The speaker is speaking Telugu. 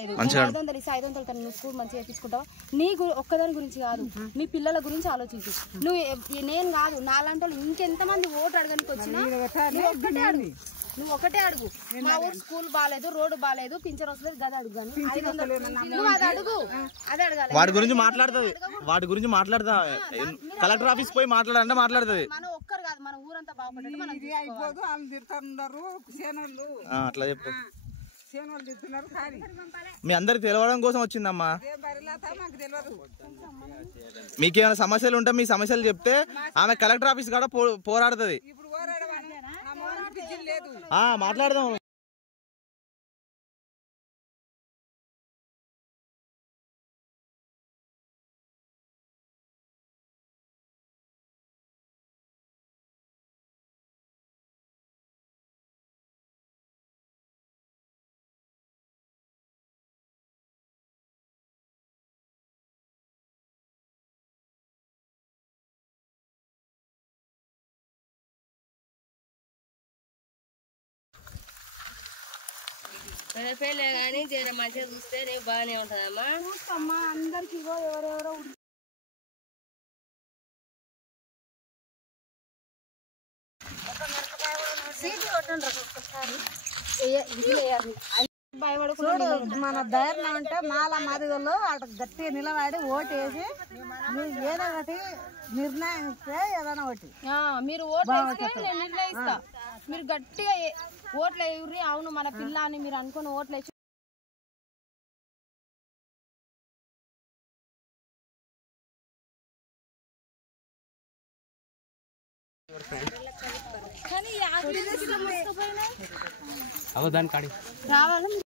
500 ఇస్తే 500 నువ్వు స్కూల్ మంచిగా చేయించుకుంటావు. నీ ఒక్కదాని గురించి కాదు, నీ పిల్లల గురించి ఆలోచించు. నేను కాదు నాలంటే ఇంకెంతమంది ఓటు అడగడానికి వచ్చినా నువ్వు ఒకటే అడుగు. మా ఊరు స్కూల్ బాగాలేదు, రోడ్డు బాగాలేదు, పింఛన్ వస్తుంది, గది అడుగుతాను. 500 నువ్వు అది అడుగు, అదే అడగాలి. వాటి గురించి మాట్లాడుతుంది కలెక్టర్ ఆఫీస్ పోయి మాట్లాడాలంటే మాట్లాడుతుంది. మనం ఒక్కరు కాదు, మన ఊరంతా బాగుపడేది. అట్లా చెప్పు. మీ అందరికి తెలవడం కోసం వచ్చిందమ్మా. మీకేమైనా సమస్యలు ఉంటే మీ సమస్యలు చెప్తే ఆమె కలెక్టర్ ఆఫీస్ కాడ పోరాడుతుంది. మాట్లాడదాం. పెళ్ళే కానీ జర మంచిగా చూస్తే రేపు బాగానే ఉంటుందమ్మా. చూస్తామ్మా అందరికి ఎవరెవరో మన ధైర్యం అంటే మాల మదిగల్లో అటు గట్టిగా నిలబడి ఓటేసి నువ్వు ఏదో ఒకటి నిర్ణయిస్తే ఏదైనా ఒకటి మీరు ఓట్లు నేను నిర్ణయిస్తా. మీరు గట్టిగా ఓట్లు వేయుర్రి. అవును మన పిల్ల అని మీరు అనుకుని ఓట్లు వేసి కానీ రావాలి.